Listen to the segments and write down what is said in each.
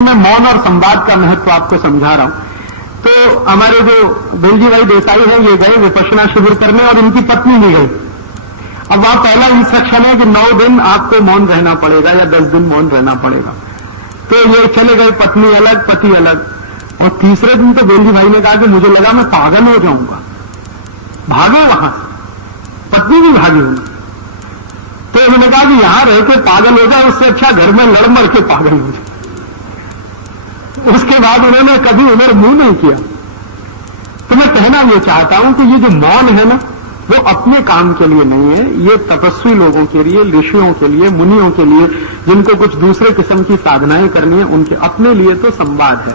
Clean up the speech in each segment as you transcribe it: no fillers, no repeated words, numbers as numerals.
मैं मौन और संवाद का महत्व आपको समझा रहा हूं। तो हमारे जो बेलजी भाई देसाई हैं, ये गए विपश्यना शिविर करने और इनकी पत्नी भी गई। अब वहां पहला इंस्ट्रक्शन है कि 9 दिन आपको मौन रहना पड़ेगा या 10 दिन मौन रहना पड़ेगा। तो ये चले गए, पत्नी अलग पति अलग। और तीसरे दिन तो बेलजी भाई ने कहा कि मुझे लगा मैं पागल हो जाऊंगा, भागे वहां, पत्नी भी भागी हुई। तो उन्होंने कहा कि यहां रह के पागल हो जाए, उससे अच्छा घर में लड़ मर के पागल हो जाए। उसके बाद उन्होंने कभी उधर मुंह नहीं किया। तो मैं कहना ये चाहता हूं कि ये जो मौन है ना, वो अपने काम के लिए नहीं है, ये तपस्वी लोगों के लिए, ऋषियों के लिए, मुनियों के लिए, जिनको कुछ दूसरे किस्म की साधनाएं करनी है, उनके अपने लिए तो संवाद है।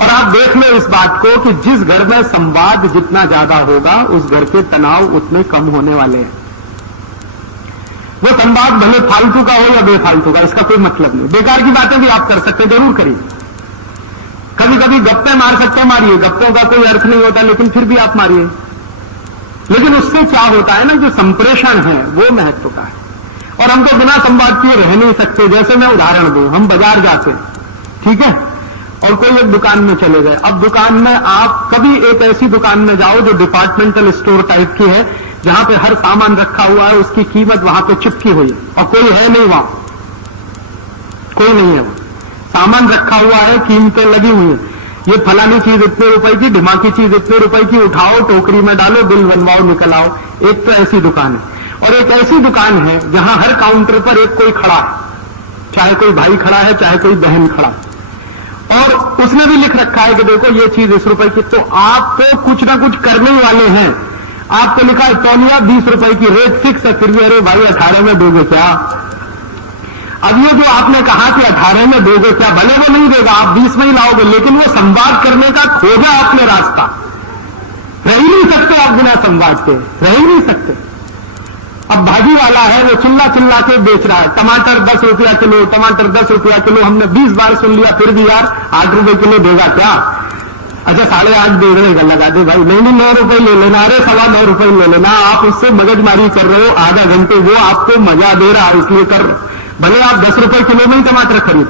और आप देख लो इस बात को कि जिस घर में संवाद जितना ज्यादा होगा, उस घर के तनाव उतने कम होने वाले हैं। वो संवाद भले फालतू का हो या बेफालतू का, इसका कोई मतलब नहीं। बेकार की बातें भी आप कर सकते हैं, जरूर करिए। कभी कभी गप्पे मार सकते हैं, मारिए, गप्पों का कोई अर्थ नहीं होता, लेकिन फिर भी आप मारिए। लेकिन उससे क्या होता है ना, जो संप्रेषण है वो महत्व का है। और हम तो बिना संवाद किए रह नहीं सकते। जैसे मैं उदाहरण दूं, हम बाजार जाते हैं, ठीक है, और कोई एक दुकान में चले गए। अब दुकान में आप कभी एक ऐसी दुकान में जाओ जो डिपार्टमेंटल स्टोर टाइप की है, जहां पे हर सामान रखा हुआ है, उसकी कीमत वहां पे चिपकी हुई है और कोई है नहीं वहां, कोई नहीं है वहां, सामान रखा हुआ है, कीमतें लगी हुई है। ये फलानी चीज इतने रुपए की, ढिमाकी चीज इतने रुपए की, उठाओ, टोकरी में डालो, बिल बनवाओ, निकल आओ। एक तो ऐसी दुकान है। और एक ऐसी दुकान है जहां हर काउंटर पर एक कोई खड़ा है, चाहे कोई भाई खड़ा है, चाहे कोई बहन खड़ा है, और उसने भी लिख रखा है कि देखो ये चीज इस रुपए की। तो आप तो कुछ ना कुछ करने ही वाले हैं। आपको लिखा है तौलिया 20 रुपए की, रेट फिक्स है, फिर भी अरे भाई 18 में दोगे क्या? अब ये जो आपने कहा कि 18 में दोगे क्या, भले वो नहीं देगा, आप 20 में ही लाओगे, लेकिन वो संवाद करने का खोजा आपने रास्ता। रह ही नहीं सकते आप बिना संवाद के, रह ही नहीं सकते। अब भाजी वाला है, वो चिल्ला चिल्ला के बेच रहा है, टमाटर 10 रुपया किलो, टमाटर 10 रुपया किलो। हमने 20 बार सुन लिया, फिर भी यार 8 रुपए किलो देगा क्या? अच्छा 8.5 दे देगा, लगा दे भाई। नहीं 9 रुपए ले लेना, अरे 9.25 रुपए ले लेना। आप उससे मगजमारी कर रहे हो आधा घंटे, वो आपको मजा दे रहा है इसलिए कर रहे हो। भले आप 10 रुपए किलो में ही टमाटर खरीद।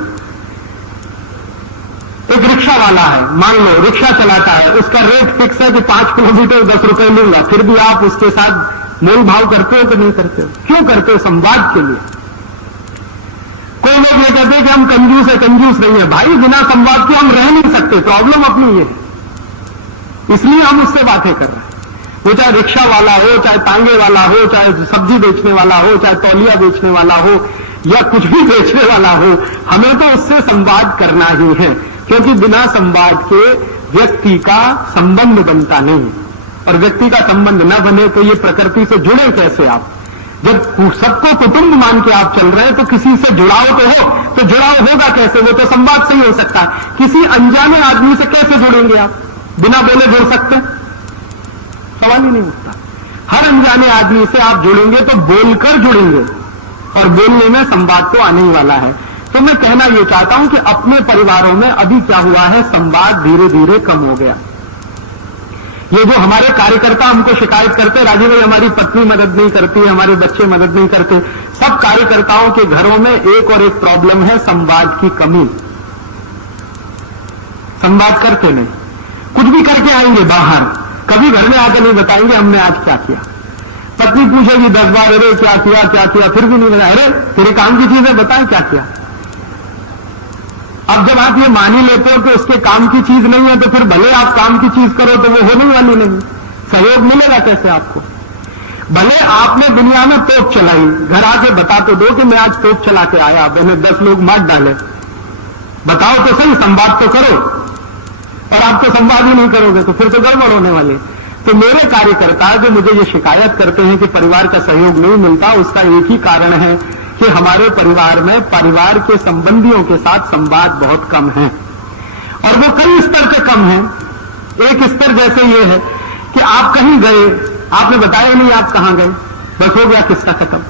एक रिक्शा वाला है, मान लो रिक्शा चलाता है, उसका रेट फिक्स है कि 5 किलोमीटर 10 रुपए लूंगा, फिर भी आप उसके साथ मोल भाव करते हो कि नहीं करते हो? क्यों करते हो? संवाद के लिए। कोई लोग ये कहते हैं कि हम कंजूस है, कंजूस नहीं है। भाई बिना संवाद के हम रह नहीं सकते, प्रॉब्लम अपनी ये है, इसलिए हम उससे बातें कर रहे हैं। वो चाहे रिक्शा वाला हो, चाहे तांगे वाला हो, चाहे सब्जी बेचने वाला हो, चाहे तौलिया बेचने वाला हो, या कुछ भी बेचने वाला हो, हमें तो उससे संवाद करना ही है। क्योंकि बिना संवाद के व्यक्ति का संबंध बनता नहीं, और व्यक्ति का संबंध न बने तो ये प्रकृति से जुड़े कैसे आप? जब सबको कुटुंब मान के आप चल रहे हैं तो किसी से जुड़ाव तो हो, तो जुड़ाव होगा कैसे? वो तो संवाद से ही हो सकता है। किसी अनजाने आदमी से कैसे जुड़ेंगे आप? बिना बोले जुड़ सकते? सवाल ही नहीं उठता। हर अनजाने आदमी से आप जुड़ेंगे तो बोलकर जुड़ेंगे, और बोलने में संवाद तो आने ही वाला है। तो मैं कहना यह चाहता हूं कि अपने परिवारों में अभी क्या हुआ है, संवाद धीरे धीरे कम हो गया। ये जो हमारे कार्यकर्ता हमको शिकायत करते, राजीव भाई हमारी पत्नी मदद नहीं करती, हमारे बच्चे मदद नहीं करते, सब कार्यकर्ताओं के घरों में एक और एक प्रॉब्लम है, संवाद की कमी। संवाद करते नहीं, कुछ भी करके आएंगे बाहर, कभी घर में आकर नहीं बताएंगे हमने आज क्या किया। पत्नी पूछेगी 10 बार, अरे क्या किया क्या किया, फिर भी नहीं बताया। अरे तेरे काम की चीज है, बताएं क्या किया। अब जब आप ये मान ही लेते हो कि उसके काम की चीज नहीं है, तो फिर भले आप काम की चीज करो तो वो होने वाली नहीं, सहयोग मिलेगा कैसे आपको? भले आपने दुनिया में तोप चलाई, घर आके बता तो दो कि मैं आज तोप चला के आया, मैंने 10 लोग मार डाले, बताओ तो सही, संवाद तो करो। और आप तो संवाद ही नहीं करोगे तो फिर तो गड़बड़ होने वाली। तो मेरे कार्यकर्ता जो मुझे ये शिकायत करते हैं कि परिवार का सहयोग नहीं मिलता, उसका एक ही कारण है कि हमारे परिवार में परिवार के संबंधियों के साथ संवाद बहुत कम है, और वो कई स्तर से कम है। एक स्तर जैसे ये है कि आप कहीं गए, आपने बताया नहीं आप कहां गए, बस हो गया किस्सा खत्म।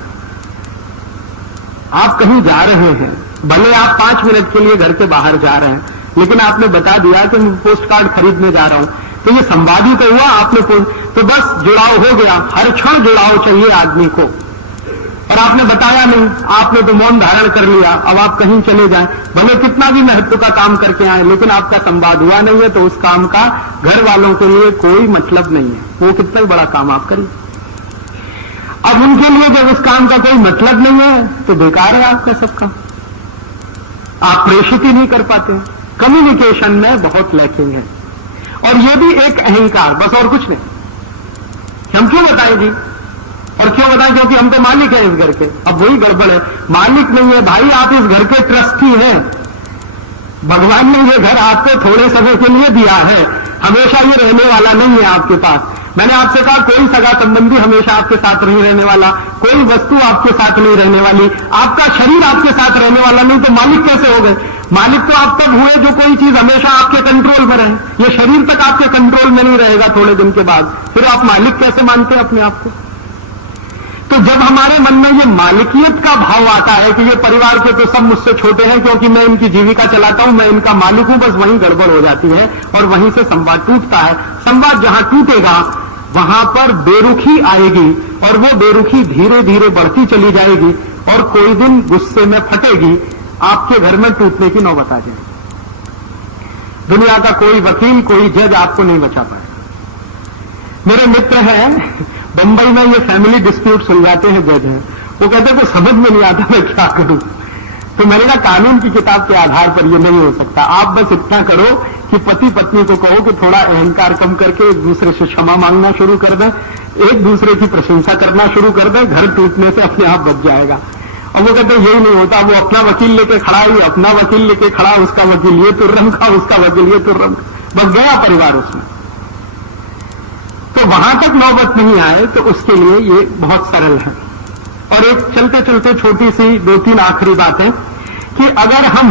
आप कहीं जा रहे हैं, भले आप 5 मिनट के लिए घर के बाहर जा रहे हैं, लेकिन आपने बता दिया कि मैं पोस्ट कार्ड खरीदने जा रहा हूं, तो ये संवाद ही तो हुआ। आपने तो बस जुड़ाव हो गया। हर क्षण जुड़ाव चाहिए आदमी को। और आपने बताया नहीं, आपने तो मौन धारण कर लिया। अब आप कहीं चले जाएं, भले कितना भी महत्व का काम करके आए, लेकिन आपका संवाद हुआ नहीं है, तो उस काम का घर वालों के लिए कोई मतलब नहीं है। वो कितना बड़ा काम आप करिए। अब उनके लिए जब उस काम का कोई मतलब नहीं है, तो बेकार है आपका सब काम। आप प्रेषित ही नहीं कर पाते। कम्युनिकेशन में बहुत लैकिंग है। और ये भी एक अहंकार, बस और कुछ नहीं। हम क्यों बताएंगे? और क्यों बताएं? क्योंकि हम तो मालिक हैं इस घर के। अब वही गड़बड़ है, मालिक नहीं है भाई, आप इस घर के ट्रस्टी हैं। भगवान ने ये घर आपको थोड़े समय के लिए दिया है, हमेशा ये रहने वाला नहीं है आपके पास। मैंने आपसे कहा कोई सगा संबंधी हमेशा आपके साथ नहीं रहने वाला, कोई वस्तु आपके साथ नहीं रहने वाली, आपका शरीर आपके साथ रहने वाला नहीं, तो मालिक कैसे हो गए? मालिक तो आप तब हुए जो कोई चीज हमेशा आपके कंट्रोल में रहे। ये शरीर तक आपके कंट्रोल में नहीं रहेगा थोड़े दिन के बाद, फिर आप मालिक कैसे मानते हैं अपने आप को? तो जब हमारे मन में ये मालिकियत का भाव आता है कि ये परिवार के तो सब मुझसे छोटे हैं, क्योंकि मैं इनकी जीविका चलाता हूं, मैं इनका मालिक हूं, बस वहीं गड़बड़ हो जाती है और वहीं से संवाद टूटता है। संवाद जहां टूटेगा वहां पर बेरुखी आएगी, और वो बेरुखी धीरे धीरे बढ़ती चली जाएगी, और कोई दिन गुस्से में फटेगी, आपके घर में टूटने की नौबत आ जाएगी। दुनिया का कोई वकील, कोई जज आपको नहीं बचा पाए। मेरे मित्र हैं बंबई में, ये फैमिली डिस्प्यूट सुलझाते हैं जज हैं। वो कहते हैं को समझ में नहीं आता मैं क्या करूं। तो मैंने कहा कानून की किताब के आधार पर ये नहीं हो सकता। आप बस इतना करो कि पति पत्नी को कहो कि थोड़ा अहंकार कम करके एक दूसरे से क्षमा मांगना शुरू कर दें, एक दूसरे की प्रशंसा करना शुरू कर दें, घर टूटने से अपने आप बच जाएगा। और वो कहते हैं यही नहीं होता। वो अपना वकील लेके खड़ा, ही अपना वकील लेके खड़ा, उसका वकील ये तुर्रम का, उसका वकील ये तुर्रम, बस गया परिवार उसमें। तो वहां तक नौबत नहीं आए, तो उसके लिए ये बहुत सरल है। और एक चलते चलते छोटी सी 2-3 आखिरी बातें कि अगर हम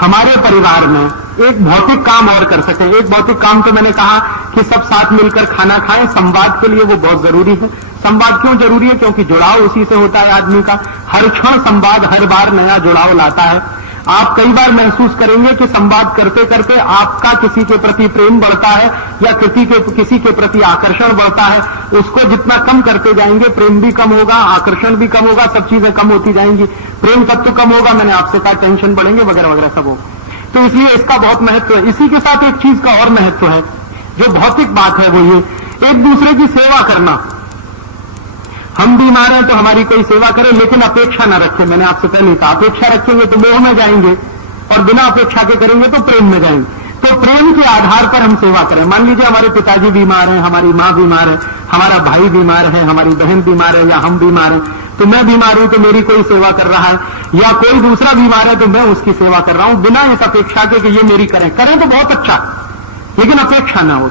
हमारे परिवार में एक भौतिक काम और कर सकें। एक भौतिक काम तो मैंने कहा कि सब साथ मिलकर खाना खाएं, संवाद के लिए वो बहुत जरूरी है। संवाद क्यों जरूरी है? क्योंकि जुड़ाव उसी से होता है आदमी का। हर क्षण संवाद हर बार नया जुड़ाव लाता है। आप कई बार महसूस करेंगे कि संवाद करते करते आपका किसी के प्रति प्रेम बढ़ता है या किसी के प्रति आकर्षण बढ़ता है। उसको जितना कम करते जाएंगे प्रेम भी कम होगा, आकर्षण भी कम होगा, सब चीजें कम होती जाएंगी। प्रेम तत्व कम होगा, मैंने आपसे कहा टेंशन बढ़ेंगे वगैरह वगैरह सब होगा। तो इसलिए इसका बहुत महत्व है। इसी के साथ एक चीज का और महत्व है जो भौतिक बात है, वो ये एक दूसरे की सेवा करना। हम बीमार हैं तो हमारी कोई सेवा करे, लेकिन अपेक्षा न रखें। मैंने आपसे पहले कहा अपेक्षा रखेंगे तो मोह में जाएंगे और बिना अपेक्षा के करेंगे तो प्रेम में जाएंगे। तो प्रेम के आधार पर हम सेवा करें। मान लीजिए हमारे पिताजी बीमार हैं, हमारी मां बीमार है, हमारा भाई बीमार है, हमारी बहन बीमार है, या हम बीमार हैं, तो मैं बीमार हूं तो मेरी कोई सेवा कर रहा है, या कोई दूसरा बीमार है तो मैं उसकी सेवा कर रहा हूं, बिना इस अपेक्षा के कि ये मेरी करें तो बहुत अच्छा, लेकिन अपेक्षा ना हो।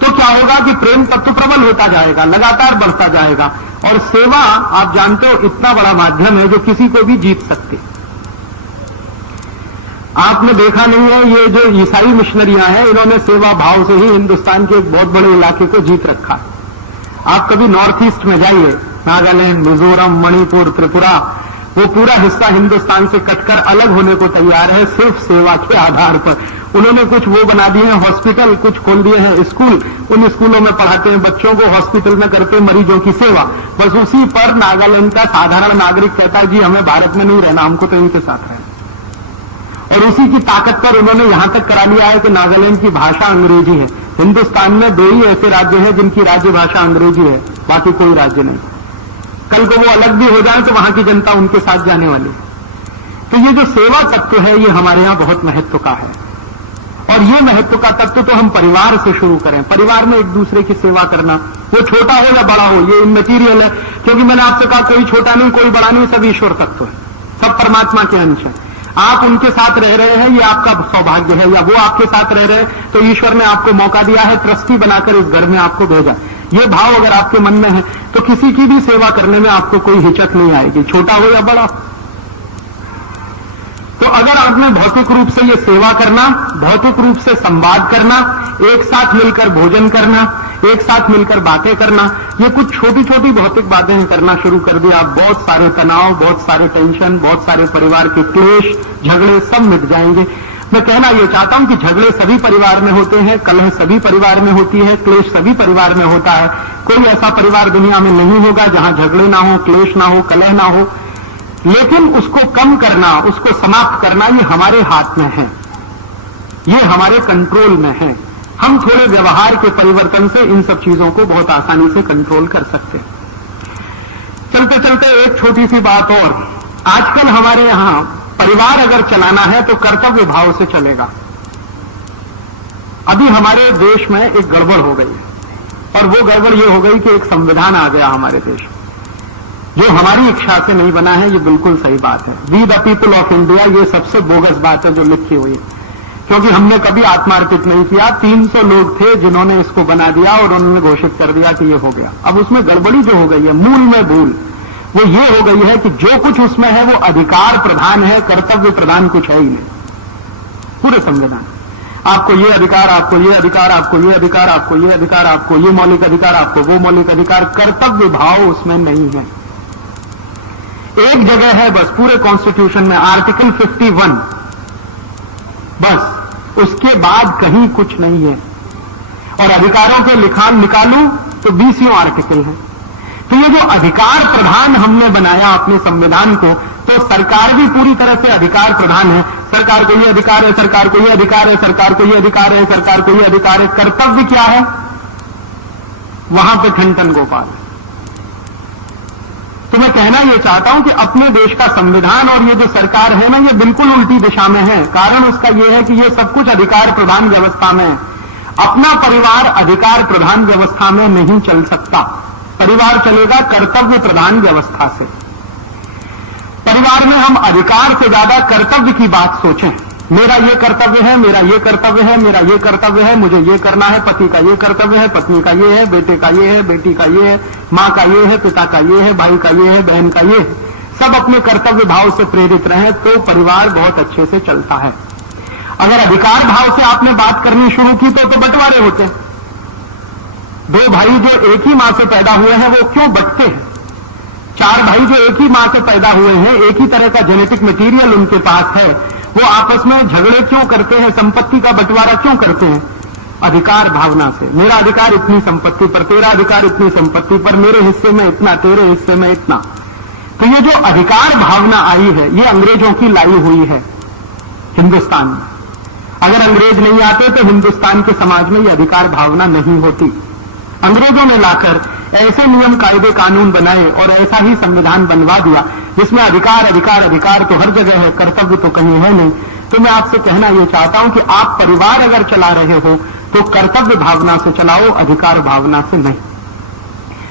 तो क्या होगा कि प्रेम तत्व प्रबल होता जाएगा, लगातार बढ़ता जाएगा। और सेवा आप जानते हो इतना बड़ा माध्यम है जो किसी को भी जीत सकते। आपने देखा नहीं है, ये जो ईसाई मिशनरियां हैं, इन्होंने सेवा भाव से ही हिंदुस्तान के एक बहुत बड़े इलाके को जीत रखा है। आप कभी नॉर्थ ईस्ट में जाइए, नागालैंड, मिजोरम, मणिपुर, त्रिपुरा, वो पूरा हिस्सा हिंदुस्तान से कटकर अलग होने को तैयार है सिर्फ सेवा के आधार पर। उन्होंने कुछ वो बना दिए हैं हॉस्पिटल, कुछ खोल दिए हैं स्कूल, उन स्कूलों में पढ़ाते हैं बच्चों को, हॉस्पिटल में करते हैं मरीजों की सेवा। बस उसी पर नागालैंड का साधारण नागरिक कहता है जी हमें भारत में नहीं रहना, हमको तो इनके साथ रहना। और उसी की ताकत पर उन्होंने यहां तक करा लिया है कि नागालैंड की भाषा अंग्रेजी है। हिंदुस्तान में 2 ही ऐसे राज्य हैं जिनकी राज्य भाषा अंग्रेजी है, बाकी कोई राज्य नहीं। कल को वो अलग भी हो जाए तो वहां की जनता उनके साथ जाने वाली। तो ये जो सेवा तत्व है ये हमारे यहां बहुत महत्व का है। और ये महत्व का तत्व तो हम परिवार से शुरू करें। परिवार में एक दूसरे की सेवा करना, वो छोटा हो या बड़ा हो, ये इमैटीरियल है। क्योंकि मैंने आपसे कहा कोई छोटा नहीं, कोई बड़ा नहीं, सब ईश्वर तत्व है, सब परमात्मा के अंश है। आप उनके साथ रह रहे हैं, ये आपका सौभाग्य है, या वो आपके साथ रह रहे हैं तो ईश्वर ने आपको मौका दिया है, ट्रस्टी बनाकर इस घर में आपको भेजा। ये भाव अगर आपके मन में है तो किसी की भी सेवा करने में आपको कोई हिचक नहीं आएगी, छोटा हो या बड़ा। तो अगर आपने भौतिक रूप से ये सेवा करना, भौतिक रूप से संवाद करना, एक साथ मिलकर भोजन करना, एक साथ मिलकर बातें करना, ये कुछ छोटी छोटी भौतिक बातें करना शुरू कर दिया, आप बहुत सारे तनाव, बहुत सारे टेंशन, बहुत सारे परिवार के क्लेश, झगड़े सब मिट जाएंगे। मैं कहना यह चाहता हूं कि झगड़े सभी परिवार में होते हैं, कलह सभी परिवार में होती है, क्लेश सभी परिवार में होता है। कोई ऐसा परिवार दुनिया में नहीं होगा जहां झगड़े ना हो, क्लेश ना हो, कलह ना हो। लेकिन उसको कम करना, उसको समाप्त करना, ये हमारे हाथ में है, ये हमारे कंट्रोल में है। हम थोड़े व्यवहार के परिवर्तन से इन सब चीजों को बहुत आसानी से कंट्रोल कर सकते हैं। चलते चलते एक छोटी सी बात और, आजकल हमारे यहां परिवार अगर चलाना है तो कर्तव्य भाव से चलेगा। अभी हमारे देश में एक गड़बड़ हो गई है, और वो गड़बड़ ये हो गई कि एक संविधान आ गया हमारे देश में, जो हमारी इच्छा से नहीं बना है। ये बिल्कुल सही बात है। We the people of India, ये सबसे बोगस बात है जो लिखी हुई है, क्योंकि हमने कभी आत्मार्पित नहीं किया। 300 लोग थे जिन्होंने इसको बना दिया और उन्होंने घोषित कर दिया कि ये हो गया। अब उसमें गड़बड़ी जो हो गई है, मूल में भूल वो ये हो गई है कि जो कुछ उसमें है वो अधिकार प्रधान है, कर्तव्य प्रधान कुछ है ही नहीं। पूरे संविधान आपको ये अधिकार, आपको ये अधिकार, आपको ये अधिकार, आपको ये अधिकार, आपको ये मौलिक अधिकार, आपको वो मौलिक अधिकार, कर्तव्य भाव उसमें नहीं है। एक जगह है बस पूरे कॉन्स्टिट्यूशन में, आर्टिकल 51, बस उसके बाद कहीं कुछ नहीं है। और अधिकारों के लिखान निकालूं तो 20 आर्टिकल है। तो ये जो अधिकार प्रधान हमने बनाया अपने संविधान को, तो सरकार भी पूरी तरह से अधिकार प्रधान है। सरकार को ये अधिकार है, सरकार को ये अधिकार है, सरकार को ये अधिकार है, सरकार को ये अधिकार है। कर्तव्य क्या है? वहां पे ठन गोपाल। तो मैं कहना यह चाहता हूं कि अपने देश का संविधान और ये जो सरकार है ना, ये बिल्कुल उल्टी दिशा में है। कारण उसका यह है कि ये सब कुछ अधिकार प्रधान व्यवस्था में है। अपना परिवार अधिकार प्रधान व्यवस्था में नहीं चल सकता। परिवार चलेगा कर्तव्य प्रधान व्यवस्था से। परिवार में हम अधिकार से ज्यादा कर्तव्य की बात सोचें। मेरा ये कर्तव्य है, मेरा ये कर्तव्य है, मेरा ये कर्तव्य है, मुझे ये करना है, पति का ये कर्तव्य है, पत्नी का ये है, बेटे का ये है, बेटी का ये है, मां का ये है, पिता का ये है, भाई का ये है, बहन का ये है। सब अपने कर्तव्य भाव से प्रेरित रहे तो परिवार बहुत अच्छे से चलता है। अगर अधिकार भाव से आपने बात करनी शुरू की तो बंटवारे होते हैं। दो भाई जो एक ही मां से पैदा हुए हैं वो क्यों बंटते हैं? चार भाई जो एक ही मां से पैदा हुए हैं, एक ही तरह का जेनेटिक मटेरियल उनके पास है, वो आपस में झगड़े क्यों करते हैं? संपत्ति का बंटवारा क्यों करते हैं? अधिकार भावना से। मेरा अधिकार इतनी संपत्ति पर, तेरा अधिकार इतनी संपत्ति पर, मेरे हिस्से में इतना, तेरे हिस्से में इतना। तो ये जो अधिकार भावना आई है, ये अंग्रेजों की लाई हुई है हिंदुस्तान में। अगर अंग्रेज नहीं आते तो हिंदुस्तान के समाज में ये अधिकार भावना नहीं होती। अंग्रेजों ने लाकर ऐसे नियम कायदे कानून बनाए और ऐसा ही संविधान बनवा दिया जिसमें अधिकार अधिकार अधिकार तो हर जगह है, कर्तव्य तो कहीं है नहीं। तो मैं आपसे कहना यह चाहता हूं कि आप परिवार अगर चला रहे हो तो कर्तव्य भावना से चलाओ, अधिकार भावना से नहीं।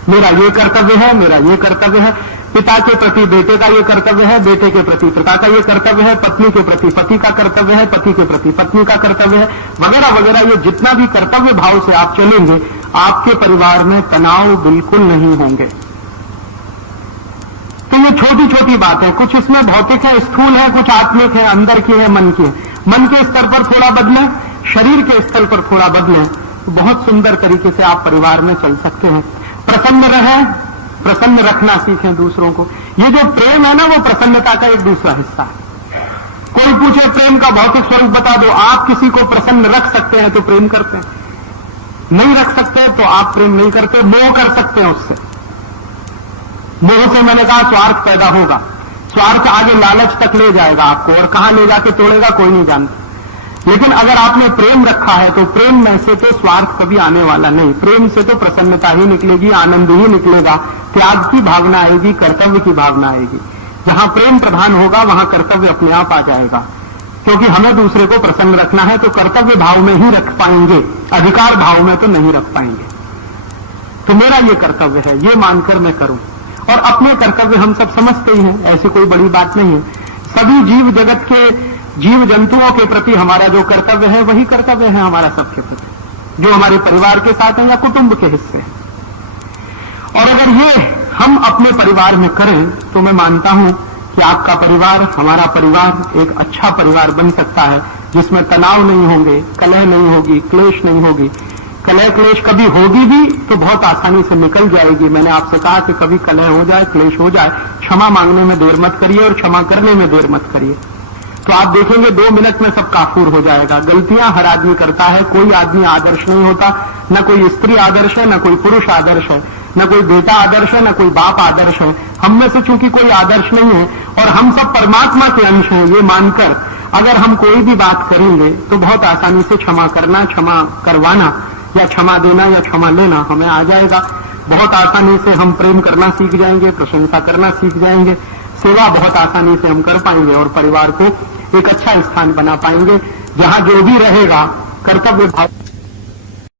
मेरा ये कर्तव्य है, मेरा ये कर्तव्य है, पिता के प्रति बेटे का ये कर्तव्य है, बेटे के प्रति पिता का ये कर्तव्य है, पत्नी के प्रति पति का कर्तव्य है, पति के प्रति पत्नी का कर्तव्य है, वगैरह वगैरह। ये जितना भी कर्तव्य भाव से आप चलेंगे, आपके परिवार में तनाव बिल्कुल नहीं होंगे। तो ये छोटी छोटी बात है, कुछ इसमें भौतिक है, स्थूल है, कुछ आत्मिक है, अंदर की है, मन की है। मन के स्तर पर थोड़ा बदलें, शरीर के स्तर पर थोड़ा बदलें, तो बहुत सुंदर तरीके से आप परिवार में चल सकते हैं। प्रसन्न रहें, प्रसन्न रखना सीखें दूसरों को। ये जो प्रेम है ना, वो प्रसन्नता का एक दूसरा हिस्सा है। कोई पूछे प्रेम का भौतिक स्वरूप बता दो, आप किसी को प्रसन्न रख सकते हैं तो प्रेम करते हैं, नहीं रख सकते तो आप प्रेम नहीं करते। मोह कर सकते हैं उससे। मोह से मैंने कहा स्वार्थ पैदा होगा, स्वार्थ आगे लालच तक ले जाएगा आपको, और कहां ले जाके तोड़ेगा कोई नहीं जानता। लेकिन अगर आपने प्रेम रखा है तो प्रेम में से तो स्वार्थ कभी आने वाला नहीं। प्रेम से तो प्रसन्नता ही निकलेगी, आनंद ही निकलेगा, त्याग की भावना आएगी, कर्तव्य की भावना आएगी। जहां प्रेम प्रधान होगा वहां कर्तव्य अपने आप आ जाएगा, क्योंकि हमें दूसरे को प्रसन्न रखना है तो कर्तव्य भाव में ही रख पाएंगे, अधिकार भाव में तो नहीं रख पाएंगे। तो मेरा ये कर्तव्य है, ये मानकर मैं करूं। और अपने कर्तव्य हम सब समझते ही हैं, ऐसी कोई बड़ी बात नहीं है। सभी जीव जगत के जीव जंतुओं के प्रति हमारा जो कर्तव्य है वही कर्तव्य है हमारा सबके प्रति, जो हमारे परिवार के साथ है या कुटुंब के हिस्से हैं। और अगर ये हम अपने परिवार में करें तो मैं मानता हूं कि आपका परिवार, हमारा परिवार एक अच्छा परिवार बन सकता है, जिसमें तनाव नहीं होंगे, कलह नहीं होगी, क्लेश नहीं होगी। कलह क्लेश कभी होगी भी तो बहुत आसानी से निकल जाएगी। मैंने आपसे कहा कि कभी कलह हो जाए, क्लेश हो जाए, क्षमा मांगने में देर मत करिए और क्षमा करने में देर मत करिए। तो आप देखेंगे 2 मिनट में सब काफूर हो जाएगा। गलतियां हर आदमी करता है, कोई आदमी आदर्श नहीं होता, न कोई स्त्री आदर्श है, न कोई पुरुष आदर्श है, न कोई बेटा आदर्श है, न कोई बाप आदर्श है। हम में से चूंकि कोई आदर्श नहीं है और हम सब परमात्मा के अंश हैं, ये मानकर अगर हम कोई भी बात करेंगे तो बहुत आसानी से क्षमा करना, क्षमा करवाना या क्षमा देना या क्षमा लेना हमें आ जाएगा। बहुत आसानी से हम प्रेम करना सीख जाएंगे, प्रशंसा करना सीख जाएंगे, सेवा बहुत आसानी से हम कर पाएंगे और परिवार को एक अच्छा स्थान बना पाएंगे जहां जो भी रहेगा कर्तव्य भाव